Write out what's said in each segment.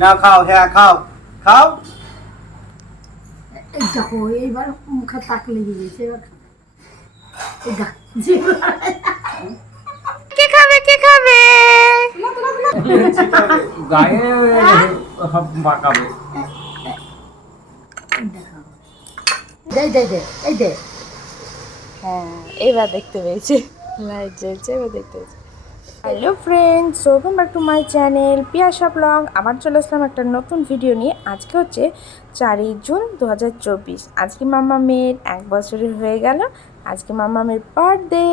না খাও, হ্যাঁ খাও, খাও। এই দেখো এইবার মুখে তাক লেগে গেছে এবার এই দেখ, জিভে কে খাবে কে খাবে? গায়ে সব মাখাবে। এই দেখো। দে দে দে এই দে। হ্যাঁ এবার দেখতে পেয়েছি, লাইট জ্বলছে, এবার দেখতে পেয়েছি। Hello friends, welcome back to my channel Piyasa blog. আবার চলে আসলাম একটা নতুন ভিডিও নিয়ে। আজকে হচ্ছে 4ই জুন 2024। আজকে মাম্মা মেয়ের 1 বছরের হয়ে গেল। আজকে মাম্মা মেয়ের বার্থডে।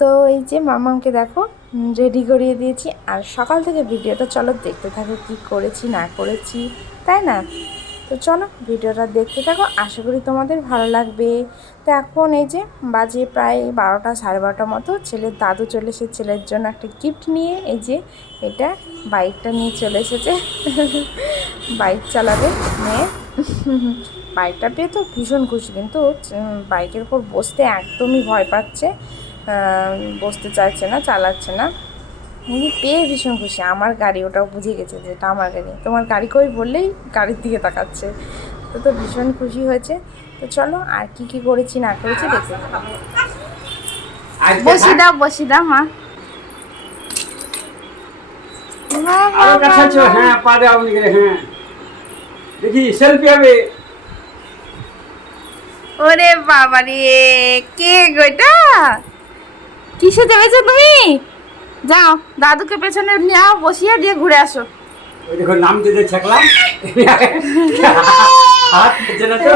তো এই যে মাম্মাকে দেখো রেডি করিয়ে দিয়েছি। আর সকাল থেকে ভিডিওটা চলো দেখতে থাকো কি করেছি না করেছি, তাই না? তো চলো ভিডিওটা দেখতে থাকো, আশা করি তোমাদের ভালো লাগবে। তো এখন এই যে বাজে প্রায় 12টা 12:30 মতো, ছেলের দাদু চলে এসে ছেলের জন্য একটা গিফট নিয়ে এই যে এটা বাইকটা নিয়ে চলে এসেছে। বাইক চালাবে মেয়ে। বাইকটা পেয়ে তো ভীষণ খুশি, কিন্তু বাইকের উপর বসতে একদমই ভয় পাচ্ছে, বসতে চাইছে না, চালাচ্ছে না। উনি পেয়ে ভীষণ খুশি। আমার গাড়ি, ওটাও বুঝে গেছে যে এটা আমার গাড়ি। তোমার গাড়ি কই বললেই গাড়ির দিকে তাকাচ্ছে। তো ভীষণ খুশি হয়েছে। তো চলো আর কি কি করেছি না করেছি দেখতে থাকো। বসি দাও মা। আরো কাছাচ্ছ, হ্যাঁ পা দাও নি করে, হ্যাঁ দেখি সেলফি হবে। ওরে বাবা রে, কে গোটা কিসে দেবেছো তুমি? যাও দাদুকে পেছনে নাও, বসিয়ে দিয়ে ঘুরে আসো। ওই দেখো নাম দিতে ছাকলাম। হাত পেছনে তো।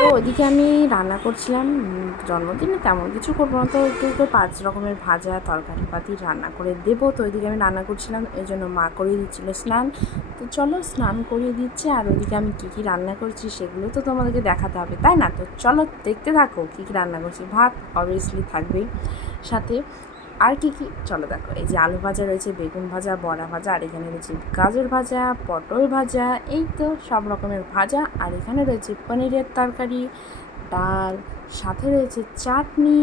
তো ওইদিকে আমি রান্না করছিলাম। জন্মদিনে তেমন কিছু করবো না, তো একটু 5 রকমের ভাজা তরকারি পাতি রান্না করে দেবো। তো ওইদিকে আমি রান্না করছিলাম, এই জন্য মা করিয়ে দিচ্ছিল স্নান। তো চলো স্নান করিয়ে দিচ্ছে, আর ওইদিকে আমি কী কী রান্না করছি সেগুলো তো তোমাদেরকে দেখাতে হবে, তাই না? তো চলো দেখতে থাকো কী কী রান্না করছি। ভাত অবভিয়াসলি থাকবেই সাথে, আর কি কি চলো দেখো। এই যে আলু ভাজা রয়েছে, বেগুন ভাজা, বড়া ভাজা, আর এখানে রয়েছে গাজর ভাজা, পটল ভাজা, এই তো সব রকমের ভাজা। আর এখানে রয়েছে পনিরের তরকারি, ডাল, সাথে রয়েছে চাটনি,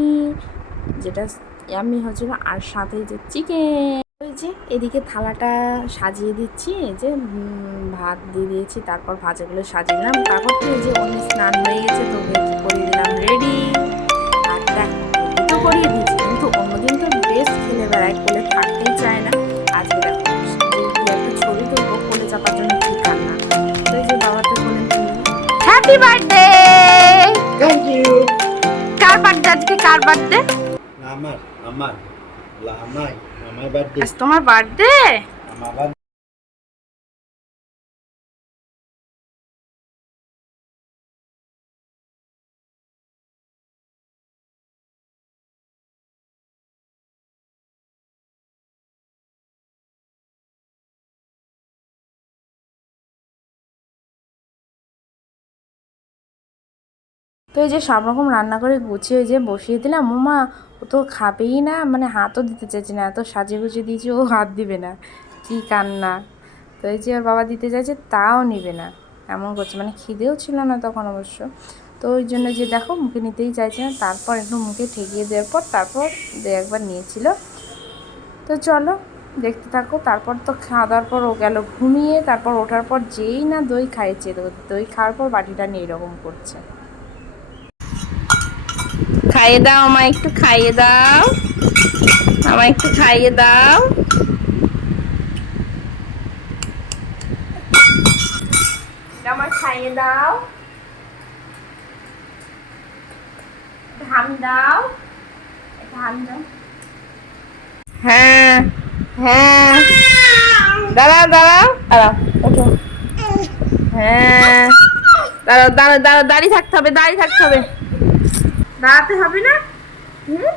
যেটা ইয়াম্মি হচ্ছিল, আর সাথে যে চিকেন। ওই যে এদিকে থালাটা সাজিয়ে দিচ্ছি, এই যে ভাত দিয়ে দিয়েছি, তারপর ভাজাগুলো সাজিয়ে দিলাম, তারপর তো এই যে অন্য স্নান হয়ে গেছে, তো ওকে করিয়ে দিলাম রেডি। আর দেখ তো করিয়ে দিয়েছি, কিন্তু অন্যদিন তো বেশ খেলে বেড়ায়, কোলে থাকতেই চায় না। আজকে দেখো যে একটা ছবি তুলবো, কোলে চাপার জন্য কি কান্না। তো এই যে বাবাকে কোলে নিয়ে হ্যাপি বার্থডে। Thank you. কার বার্থডে আজকে? কার বার্থডে? আমার আমার আমার আমার বার্থডে। আজ তোমার বার্থডে? আমার বার্থডে। তো এই যে সব রকম রান্না করে গুছিয়ে ওই যে বসিয়ে দিলাম। মোমা ও তো খাবেই না, মানে হাতও দিতে চাইছে না, এত সাজিয়ে গুছিয়ে দিয়েছি ও হাত দিবে না, কি কান্না। তো এই যে ওর বাবা দিতে চাইছে তাও নিবে না, এমন করছে। মানে খিদেও ছিল না তখন অবশ্য। তো ওই জন্য যে দেখো মুখে নিতেই চাইছে না, তারপর একটু মুখে ঠেকিয়ে দেওয়ার পর তারপর একবার নিয়েছিল। তো চলো দেখতে থাকো। তারপর তো খাওয়া দাওয়ার পর ও গেল ঘুমিয়ে, তারপর ওঠার পর যেই না দই খাইছে, তো দই খাওয়ার পর বাটিটা নিয়ে এরকম করছে। খাইয়ে দাও আমায়, একটু খাইয়ে দাও, আমায় একটু খাইয়ে দাও। আমায় খাইয়ে দাও, ধান দাও, ধান দাও। হ্যাঁ হ্যাঁ, দাঁড়াও দাঁড়াও দাঁড়াও, ওঠো। হ্যাঁ দাঁড়াও দাঁড়াও দাঁড়াও, দাঁড়িয়ে থাকতে হবে, দাঁড়িয়ে থাকতে হবে, দাঁড়াতে হবে না। হুম,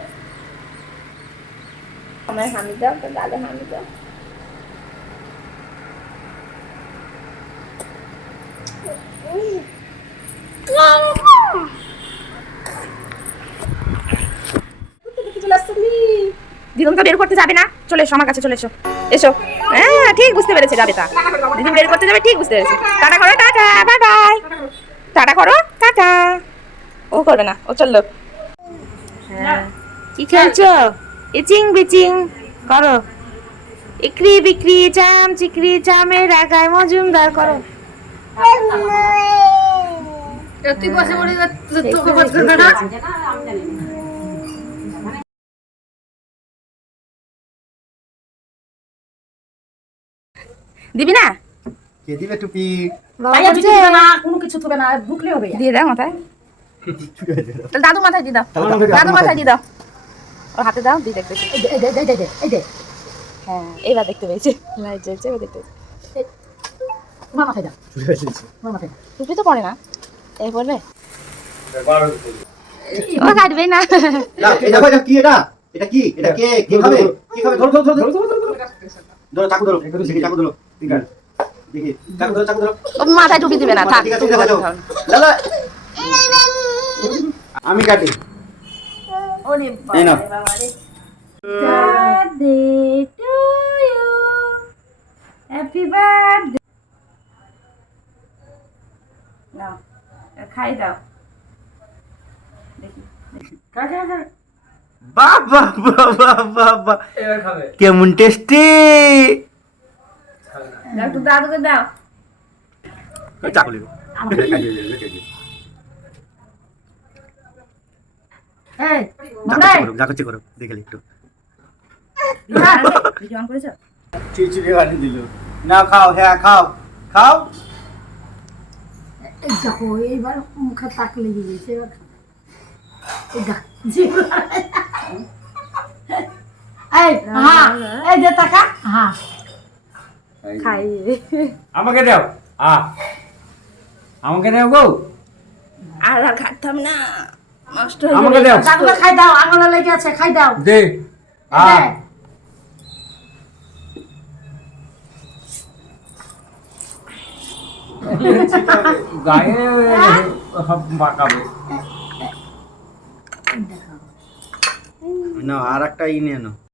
আমায় হামি দাও, তো গালে হামি দাও। দিদুম তো বের করতে যাবে না, চলে এসো আমার কাছে, চলে এসো, এসো। হ্যাঁ ঠিক বুঝতে পেরেছে যাবে, তা দিদুম বের করতে যাবে, ঠিক বুঝতে পেরেছে। টাটা করো, টাটা, বাই বাই, টাটা করো, টাটা। ও করবে না, ও চললো। হ্যাঁ কি খেলছো? ইচিং বিচিং করো, ইকরি বিক্রি চাম চিকরি চামের রাগায় মজুমদার করো। তুই বসে পড়ে তোকে একটু বসে দেখতে না পেয়েছি। দিবি না? কে দিবে টুপি? ভাইয়া দিতে হবে না, কোনো কিছু থবে না, ঢুকলে হবে। দিয়ে দাও মাথায়। তাহলে দাদু মাথায় দিয়ে দাও। দাদু মাথায় দিয়ে দাও। ওর হাতে দাও, দিয়ে দেখতে। এই দে, এই দে, এই দে, এই দে। হ্যাঁ, এইবার দেখতে পেয়েছি। লাইট জ্বলছে, এবার দেখতে পেয়েছি। তোমার মাথায় দাও, চলে এসেছে। তোমার মাথায় দাও। টুপি তো পড়ে না। এই পড়বে? ও কাটবেই না। না, এই দেখো এটা কি এটা? এটা কি? এটা কে? কে খাবে? কে খাবে? ধরো ধরো ধরো ধরো। ধরো চাকু ধরো। দেখি চাকু ধরো। ঠিক আছে। দেখি চাকু ধরো চাকু ধরো। ও মাথায় টুপি দিবে না, থাক। ঠিক আছে দেখো যাও। লালা আমি কাটি। ওরে এই নাও। বাবা রে। Birthday to you. Happy birthday. নাও, খাই দাও। দেখি। বাহ বাহ বাহ বাহ বাহ বাহ। এবার খাবে। কেমন টেস্টি। দাও একটু দাদুকে দাও। চাকু লিখো। এই, ভাই, যা করছে করো দেখে একটু। ভিডিও অন করেছো? চিড়চিড়ে গাড়ি দিল। না খাও, হ্যাঁ খাও খাও। এই দেখো, এইবার মুখে তাক লেগে গেছে, এবার খাও। এই দেখ, জিভে। এই, হ্যাঁ, এই যে টাকা, হ্যাঁ। খাই। আমাকে দাও। আমাকে দাও গো। আর খাতাম না, নষ্ট হয়ে আমাকে যাবে। দাও। দাদুকে খাই দাও, আঙুলে লেগে আছে, খাই দাও। দে। এই দে। গায়ে সব বাঁকাবে। না আর একটা ই নিয়ে নাও।